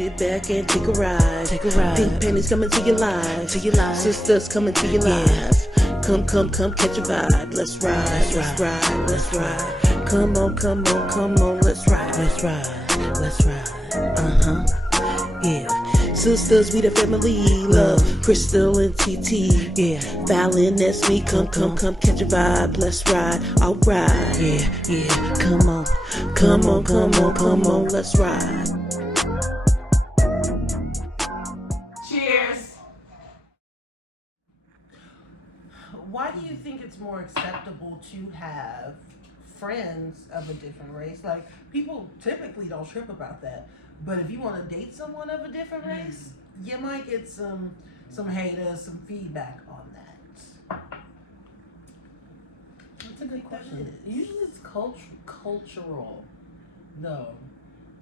Sit back and take a ride. Pink panties coming to your life. Sisters coming to your life. Come, catch a vibe. Let's ride. Come on, let's ride. Yeah. Sisters, we the family. Love, Crystal and TT. Yeah. Fallon, that's me. Come, catch a vibe. Let's ride. Alright. Yeah. Come on, let's ride. Cheers. Why do you think it's more acceptable to have friends of a different race? Like, people typically don't trip about that. But if you want to date someone of a different race, you might get some haters, some feedback on that. That's a good question. Usually it's cultural, though.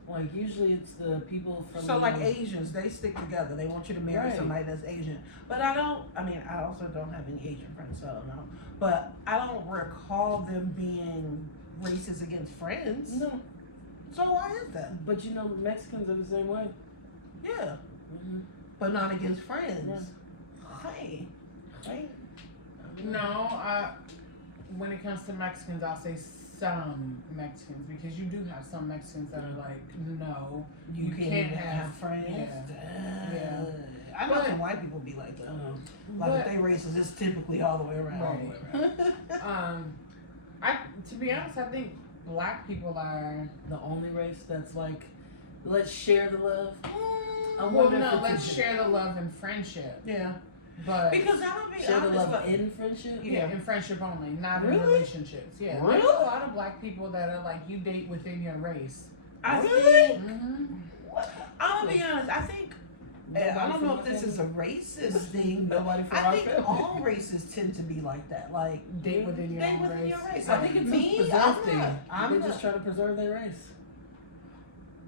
Like, usually it's the people from... So, like Asians, they stick together. They want you to marry somebody that's Asian. But I also don't have any Asian friends, so I don't know. But I don't recall them being racist against friends. No. So why is that? But you know, Mexicans are the same way. Yeah. But not against friends. Yeah. Right? No, when it comes to Mexicans, I'll say some Mexicans, because you do have some Mexicans that are like, no, you can't have friends. Yeah. I know some white people be like that. Like if they racist, it's typically all the way around. Right. To be honest, I think Black people are the only race that's like, let's share the love. Let's share the love and friendship. Yeah. But because I'm gonna be share honest, the love in friendship? Yeah, in friendship only, not in relationships. Yeah. Really? There's a lot of Black people that are like, you date within your race. I think, I'm gonna be honest, I think, I don't know if this is a racist thing, but I think all races tend to be like that. Like, date within your own race. I think it's a preserve thing. They just try to preserve their race.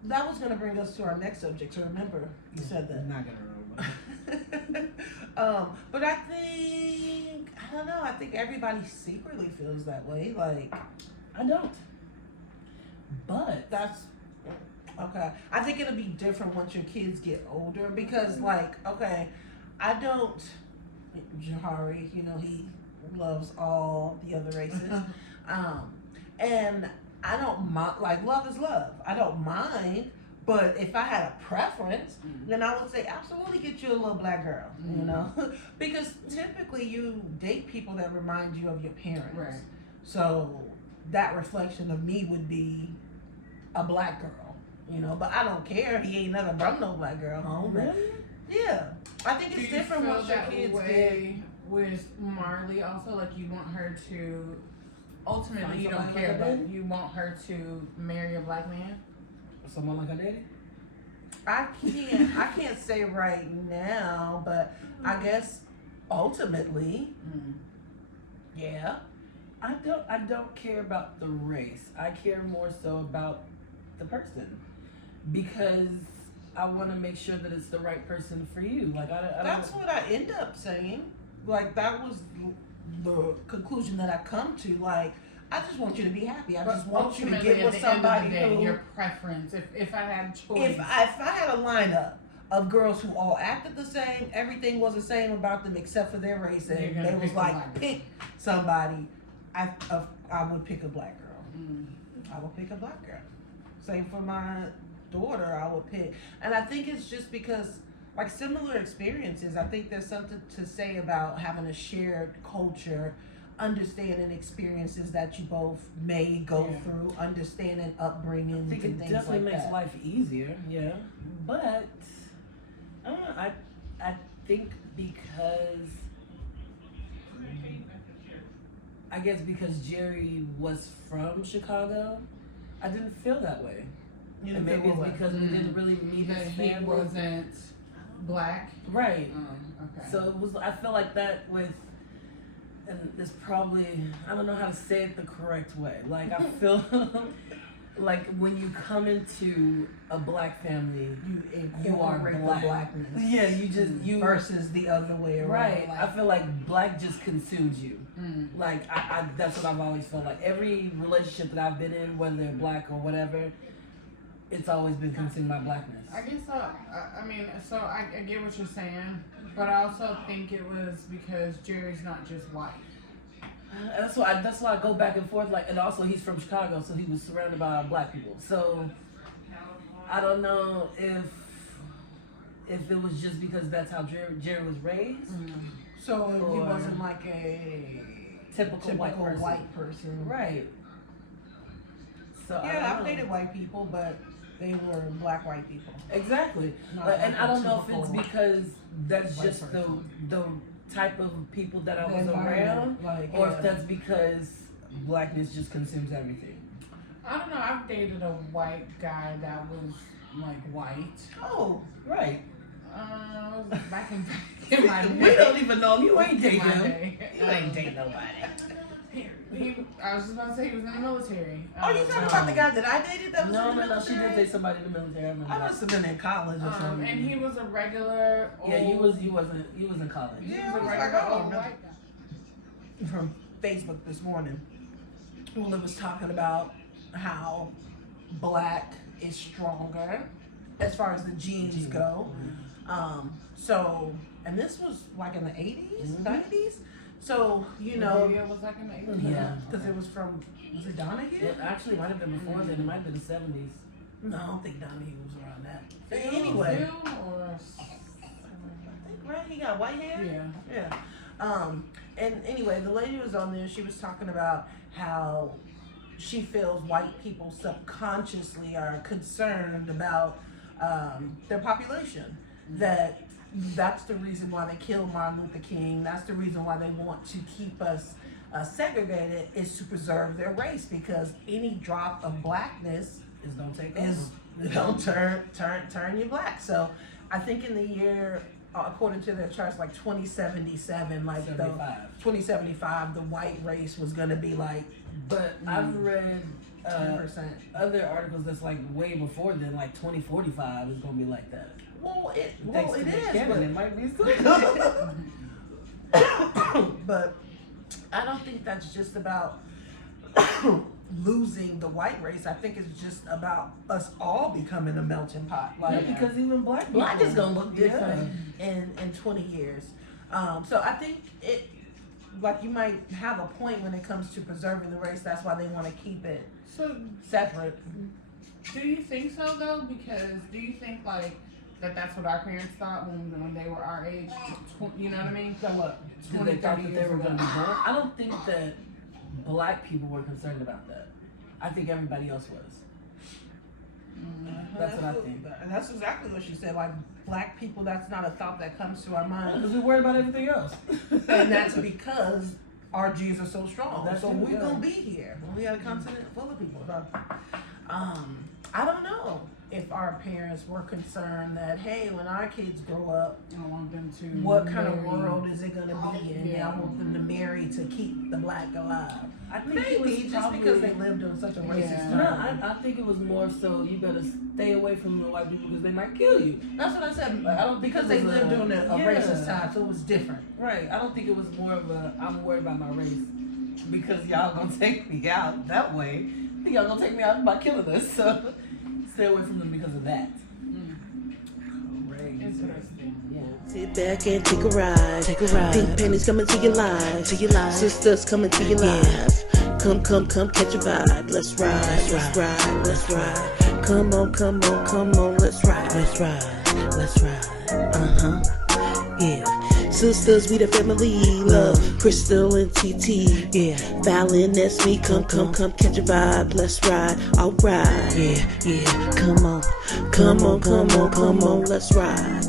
That was going to bring us to our next subject, so remember, you said that. I'm not going to remember. But I don't know, I think everybody secretly feels that way. Like, I don't. But that's okay. I think it'll be different once your kids get older because, like, okay, I don't. Jahari, you know, he loves all the other races, and I don't mind. Like, love is love. I don't mind. But if I had a preference, then I would say absolutely get you a little Black girl, you know, because typically you date people that remind you of your parents. Right. So that reflection of me would be a Black girl, you know. But I don't care. He ain't never brought no Black girl home. Really? Yeah, I think it's different once your kids get. With Marley also, like, you want her to ultimately you don't care, but you want her to marry a Black man. Someone like her daddy? I can't say right now, but I guess ultimately, yeah. I don't care about the race. I care more so about the person, because I want to make sure that it's the right person for you. Like that's what I end up saying. Like, that was the conclusion that I come to. Like, I just want you to be happy. I just want you to get with somebody who... Your preference, if I had choice. If I had a lineup of girls who all acted the same, everything was the same about them except for their race, and they was like, pick somebody, I would pick a Black girl. I would pick a Black girl. Same for my daughter, I would pick. And I think it's just because, like, similar experiences, I think there's something to say about having a shared culture, understanding experiences that you both may go through, understanding upbringing, and things like that. It definitely makes life easier, but I don't know. I think because Jerry was from Chicago, I didn't feel that way. And maybe it's because we didn't really meet his family. He wasn't Black, right? Okay. So it was. I feel like that with. And it's probably, I don't know how to say it the correct way. Like, I feel like when you come into a Black family, you are Black. Blackness. Yeah, you versus the other way around. Right. Like, I feel like Black just consumes you. Like, that's what I've always felt like. Every relationship that I've been in, whether they're Black or whatever, it's always been consumed by blackness. I guess so. I mean, so I get what you're saying, but I also think it was because Jerry's not just white. That's why I go back and forth. Like, and also he's from Chicago, so he was surrounded by black people. So I don't know if it was just because that's how Jerry was raised. So he wasn't like a typical white person. Right. So yeah, I've dated white people, but they were black white people. Exactly. And I don't know if it's because that's just the type of people that I was around, or if that's because blackness just consumes everything. I don't know. I've dated a white guy that was like white. Oh, right. Back in my day. We don't even know him. You ain't dating him. You ain't dating nobody. I was just about to say he was in the military. Oh, you talking about the guy that I dated that was in the military? No, she did date somebody in the military. I must have been in college or something. And he was a regular old... Yeah, you was in college. Yeah, he was a regular old white guy. From Facebook this morning, Lula was talking about how black is stronger as far as the genes go. So, and this was like in the 80s, 90s. So, you know. The video was like in the 80s? Yeah. Because it was it Donahue? It actually might have been before then. It might have been the 70s. No, I don't think Donahue was around that. Phil, Anyway. or... I think, right? He got white hair? Yeah. And anyway, the lady was on there. She was talking about how she feels white people subconsciously are concerned about their population. That's the reason why they killed Martin Luther King. That's the reason why they want to keep us segregated, is to preserve their race, because any drop of blackness It's gonna take turn you black. So I think in the year, according to their charts, like 2077, like 2075, the white race was gonna be like. But I've read 10%. Other articles that's like way before then, like 2045 is gonna be like that. Well, it is. Canon, it might be but I don't think that's just about losing the white race. I think it's just about us all becoming a melting pot. Like, because even black is gonna look different in 20 years. So I think it, like, you might have a point when it comes to preserving the race. That's why they want to keep it separate. Do you think so though? Because do you think like that's what our parents thought when they were our age? You know what I mean? So what? Did they thought that they were going to be born? I don't think that black people were concerned about that. I think everybody else was. That's what I think. And that's exactly what she said. Like, black people, that's not a thought that comes to our mind. Because we worry about everything else. And that's because our genes are so strong. That's so we're going to be here. We got a continent full of people. So, I don't know if our parents were concerned that, hey, when our kids grow up, I want them to what kind of world is it going to be in? Yeah. I want them to marry to keep the black alive. I think Maybe just because they lived in such a racist time. No, I think it was more so you better stay away from the white people because they might kill you. That's what I said. I don't think because they lived during a racist time, so it was different. Right. I don't think it was more of a I'm worried about my race because y'all gonna take me out that way. I think y'all gonna take me out by killing us. So stay away from them because of that. Interesting. Yeah. Sit back and take a ride. Pink panties coming to your life. Sisters coming to your life. Come, catch a vibe. Let's ride. Come on, let's ride. Yeah. Sisters, we the family. Love, Crystal and TT. Yeah. Fallon, that's me. Come, catch a vibe. Let's ride. Alright. Yeah. Come on, let's ride.